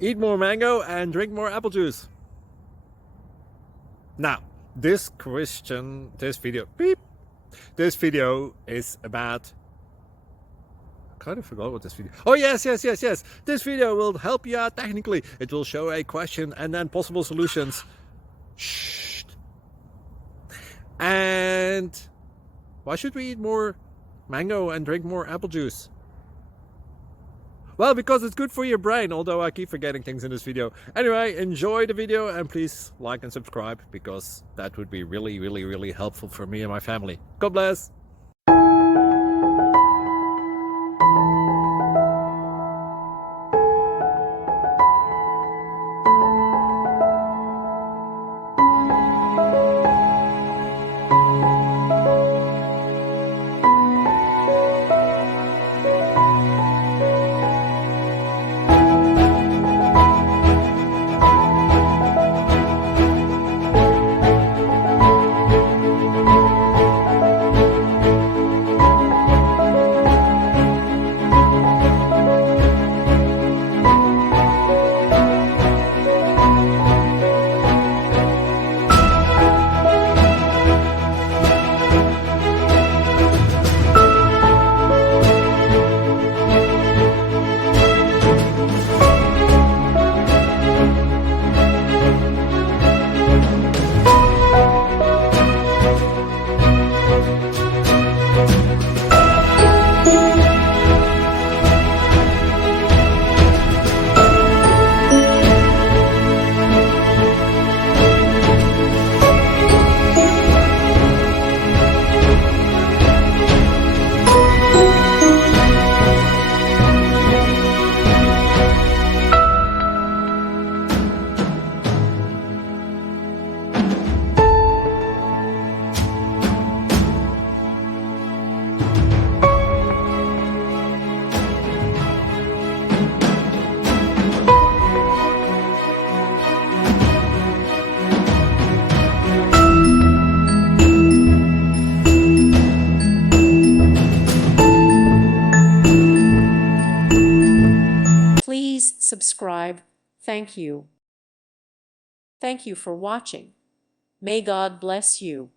Eat more mango and drink more apple juice. Now, this video is about, I kind of forgot what this video. Oh, yes. This video will help you out technically. It will show a question and then possible solutions. Shh. And why should we eat more mango and drink more apple juice? Well, because it's good for your brain, although I keep forgetting things in this video. Anyway, enjoy the video and please like and subscribe, because that would be really helpful for me and my family. God bless! Please subscribe. Thank you. Thank you for watching. May God bless you.